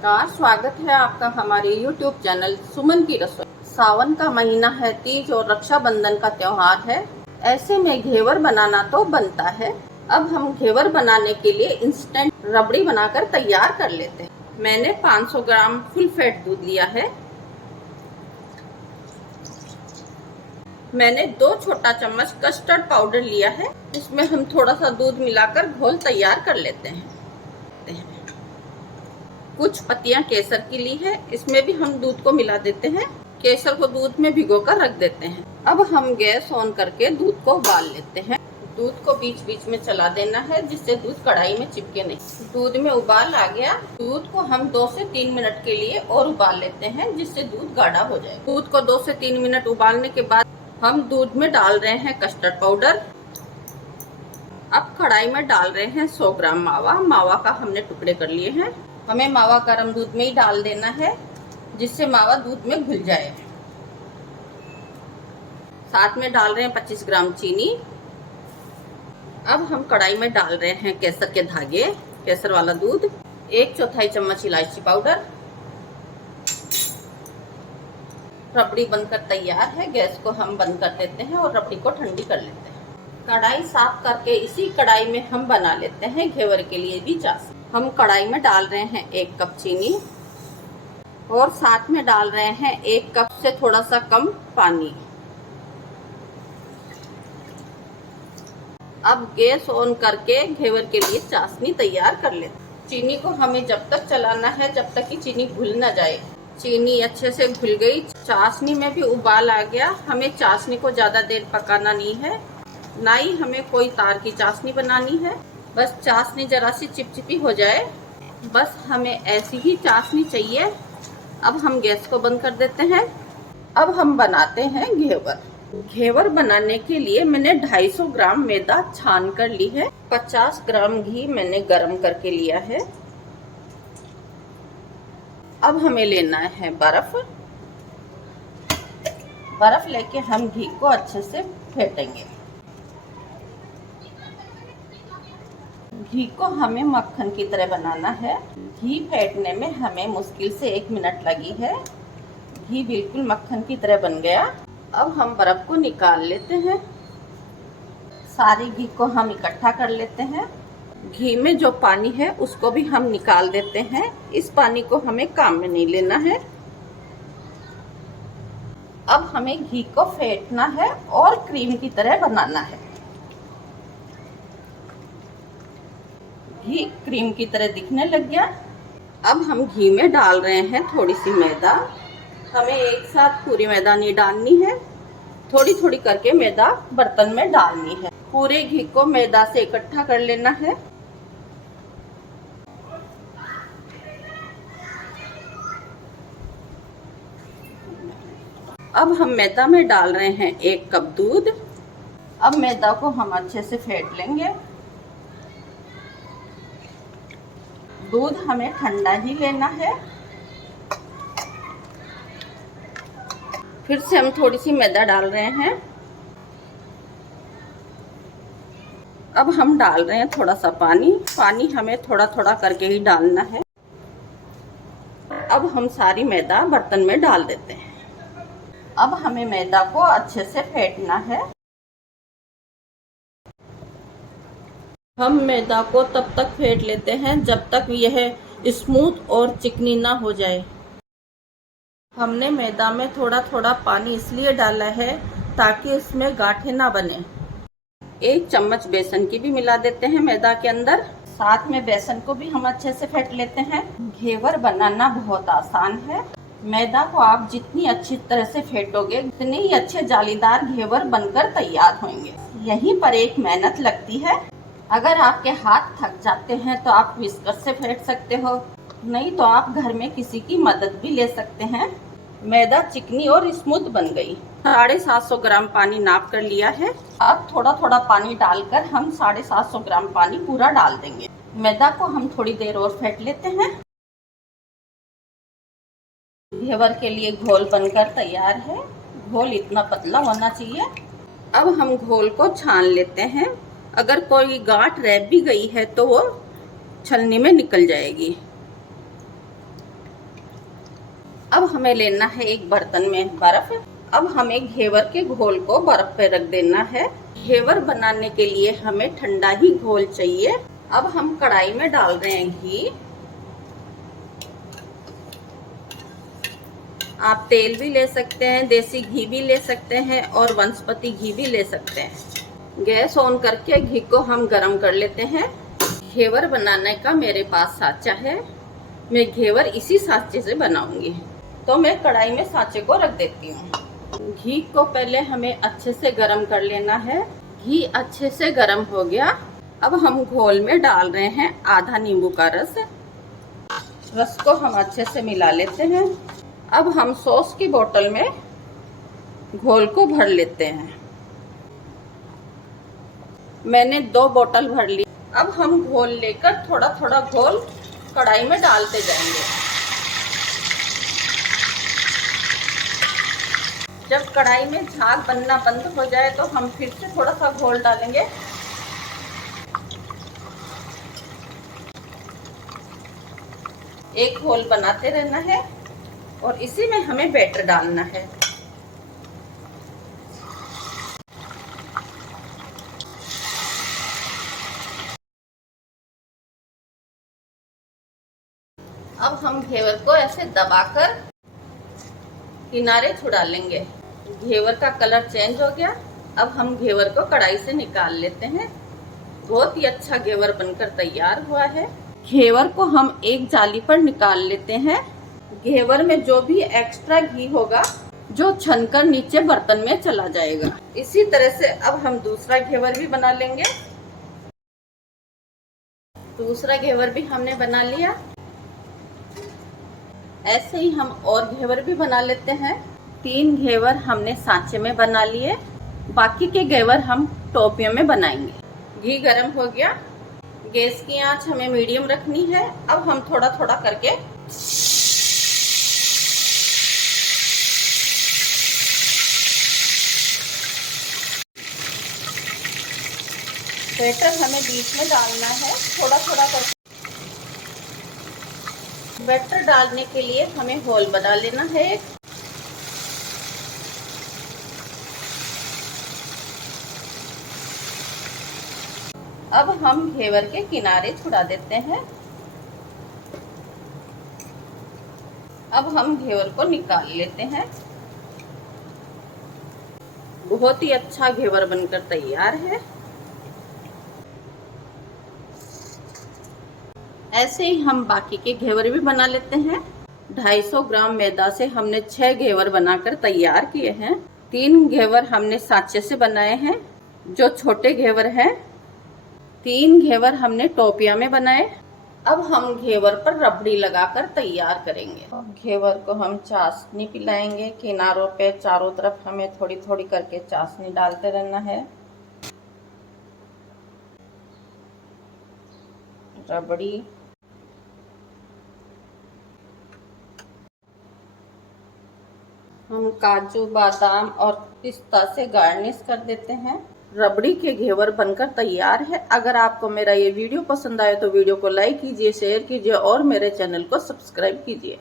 नमस्कार, स्वागत है आपका हमारे YouTube चैनल सुमन की रसोई। सावन का महीना है, तीज और रक्षाबंधन का त्योहार है। ऐसे में घेवर बनाना तो बनता है। अब हम घेवर बनाने के लिए इंस्टेंट रबड़ी बनाकर तैयार कर लेते हैं। मैंने 500 ग्राम फुल फैट दूध लिया है। मैंने 2 छोटा चम्मच कस्टर्ड पाउडर लिया है। इसमें हम थोड़ा सा दूध मिलाकर घोल तैयार कर लेते हैं। कुछ पत्तियां केसर की ली है, इसमें भी हम दूध को मिला देते हैं। केसर को दूध में भिगोकर रख देते हैं। अब हम गैस ऑन करके दूध को उबाल लेते हैं। दूध को बीच बीच में चला देना है, जिससे दूध कढ़ाई में चिपके नहीं। दूध में उबाल आ गया। दूध को हम 2 से 3 मिनट के लिए और उबाल लेते हैं, जिससे दूध गाढ़ा हो जाए। दूध को 2 से 3 मिनट उबालने के बाद हम दूध में डाल रहे हैं कस्टर्ड पाउडर। अब कढ़ाई में डाल रहे हैं 100 ग्राम मावा। मावा का हमने टुकड़े कर लिए हैं। हमें मावा गर्म दूध में ही डाल देना है, जिससे मावा दूध में घुल जाए। साथ में डाल रहे हैं 25 ग्राम चीनी। अब हम कढ़ाई में डाल रहे हैं केसर के धागे, केसर वाला दूध, 1/4 चम्मच इलायची पाउडर। रबड़ी बनकर तैयार है। गैस को हम बंद कर देते हैं और रबड़ी को ठंडी कर लेते हैं। कढ़ाई साफ करके इसी कढ़ाई में हम बना लेते हैं घेवर के लिए भी चाशनी। हम कढ़ाई में डाल रहे हैं 1 कप चीनी और साथ में डाल रहे हैं 1 कप से थोड़ा सा कम पानी। अब गैस ऑन करके घेवर के लिए चाशनी तैयार कर लेते हैं। चीनी को हमें जब तक चलाना है जब तक कि चीनी घुल न जाए। चीनी अच्छे से घुल गई, चाशनी में भी उबाल आ गया। हमें चाशनी को ज्यादा देर पकाना नहीं है, ना ही हमें कोई तार की चाशनी बनानी है। बस चाशनी जरा सी चिपचिपी हो जाए, बस हमें ऐसी ही चाशनी चाहिए। अब हम गैस को बंद कर देते हैं। अब हम बनाते हैं घेवर। घेवर बनाने के लिए मैंने 250 ग्राम मैदा छान कर ली है। 50 ग्राम घी मैंने गरम करके लिया है। अब हमें लेना है बर्फ। बर्फ लेके हम घी को अच्छे से फेंटेंगे। घी को हमें मक्खन की तरह बनाना है। घी फेंटने में हमें मुश्किल से 1 मिनट लगी है। घी बिल्कुल मक्खन की तरह बन गया। अब हम बर्फ को निकाल लेते हैं। सारी घी को हम इकट्ठा कर लेते हैं। घी में जो पानी है उसको भी हम निकाल देते हैं। इस पानी को हमें काम में नहीं लेना है। अब हमें घी को फेंटना है और क्रीम की तरह बनाना है। घी क्रीम की तरह दिखने लग गया। अब हम घी में डाल रहे हैं थोड़ी सी मैदा। हमें एक साथ पूरी मैदा नहीं डालनी है, थोड़ी थोड़ी करके मैदा बर्तन में डालनी है। पूरे घी को मैदा से इकट्ठा कर लेना है। अब हम मैदा में डाल रहे हैं 1 कप दूध। अब मैदा को हम अच्छे से फेंट लेंगे। दूध हमें ठंडा ही लेना है। फिर से हम थोड़ी सी मैदा डाल रहे हैं। अब हम डाल रहे हैं थोड़ा सा पानी। पानी हमें थोड़ा थोड़ा करके ही डालना है। अब हम सारी मैदा बर्तन में डाल देते हैं। अब हमें मैदा को अच्छे से फेंटना है। हम मैदा को तब तक फेंट लेते हैं जब तक यह स्मूथ और चिकनी ना हो जाए। हमने मैदा में थोड़ा थोड़ा पानी इसलिए डाला है ताकि इसमें गांठें ना बने। 1 चम्मच बेसन की भी मिला देते हैं मैदा के अंदर। साथ में बेसन को भी हम अच्छे से फेंट लेते हैं। घेवर बनाना बहुत आसान है। मैदा को आप जितनी अच्छी तरह से फेंटोगे उतने ही अच्छे जालीदार घेवर बनकर तैयार होंगे। यहीं पर एक मेहनत लगती है। अगर आपके हाथ थक जाते हैं तो आप विस्कर से फेंट सकते हो, नहीं तो आप घर में किसी की मदद भी ले सकते हैं। मैदा चिकनी और स्मूथ बन गई। 750 ग्राम पानी नाप कर लिया है। अब थोड़ा थोड़ा पानी डालकर हम 750 ग्राम पानी पूरा डाल देंगे। मैदा को हम थोड़ी देर और फेंट लेते हैं। घेवर के लिए घोल बनकर तैयार है। घोल इतना पतला होना चाहिए। अब हम घोल को छान लेते हैं। अगर कोई गांठ रह भी गई है तो वो छलनी में निकल जाएगी। अब हमें लेना है एक बर्तन में बर्फ। अब हमें घेवर के घोल को बर्फ पे रख देना है। घेवर बनाने के लिए हमें ठंडा ही घोल चाहिए। अब हम कढ़ाई में डाल रहे हैं घी। आप तेल भी ले सकते हैं, देसी घी भी ले सकते हैं और वनस्पति घी भी ले सकते हैं। गैस ऑन करके घी को हम गरम कर लेते हैं। घेवर बनाने का मेरे पास साँचा है, मैं घेवर इसी साँचे से बनाऊंगी। तो मैं कढ़ाई में साँचे को रख देती हूँ। घी को पहले हमें अच्छे से गरम कर लेना है। घी अच्छे से गरम हो गया। अब हम घोल में डाल रहे हैं आधा नींबू का रस। रस को हम अच्छे से मिला लेते हैं। अब हम सॉस की बोतल में घोल को भर लेते हैं। मैंने 2 बोतल भर ली। अब हम घोल लेकर थोड़ा थोड़ा घोल कढ़ाई में डालते जाएंगे। जब कढ़ाई में झाग बनना बंद हो जाए तो हम फिर से थोड़ा सा घोल डालेंगे। एक घोल बनाते रहना है और इसी में हमें बैटर डालना है। अब हम घेवर को ऐसे दबाकर किनारे छुड़ा लेंगे। घेवर का कलर चेंज हो गया। अब हम घेवर को कढ़ाई से निकाल लेते हैं। बहुत ही अच्छा घेवर बनकर तैयार हुआ है। घेवर को हम एक जाली पर निकाल लेते हैं। घेवर में जो भी एक्स्ट्रा घी होगा जो छनकर नीचे बर्तन में चला जाएगा। इसी तरह से अब हम दूसरा घेवर भी बना लेंगे। दूसरा घेवर भी हमने बना लिया। ऐसे ही हम और घेवर भी बना लेते हैं। 3 घेवर हमने सांचे में बना लिए। बाकी के घेवर हम टोपियों में बनाएंगे। घी गरम हो गया। गैस की आंच हमें मीडियम रखनी है। अब हम थोड़ा थोड़ा करके बैटर हमें बीच में डालना है, थोड़ा थोड़ा करके। बैटर डालने के लिए हमें होल बना लेना है। अब हम घेवर के किनारे छुड़ा देते हैं। अब हम घेवर को निकाल लेते हैं। बहुत ही अच्छा घेवर बनकर तैयार है। ऐसे ही हम बाकी के घेवर भी बना लेते हैं। 250 ग्राम मैदा से हमने 6 घेवर बनाकर तैयार किए हैं। 3 घेवर हमने सांचे से बनाए हैं जो छोटे घेवर हैं। 3 घेवर हमने टोपिया में बनाए। अब हम घेवर पर रबड़ी लगाकर तैयार करेंगे। घेवर को हम चाशनी पिलाएंगे। किनारों पे चारों तरफ हमें थोड़ी थोड़ी करके चाशनी डालते रहना है। रबड़ी हम काजू बादाम और पिस्ता से गार्निश कर देते हैं। रबड़ी के घेवर बनकर तैयार है। अगर आपको मेरा ये वीडियो पसंद आए तो वीडियो को लाइक कीजिए, शेयर कीजिए और मेरे चैनल को सब्सक्राइब कीजिए।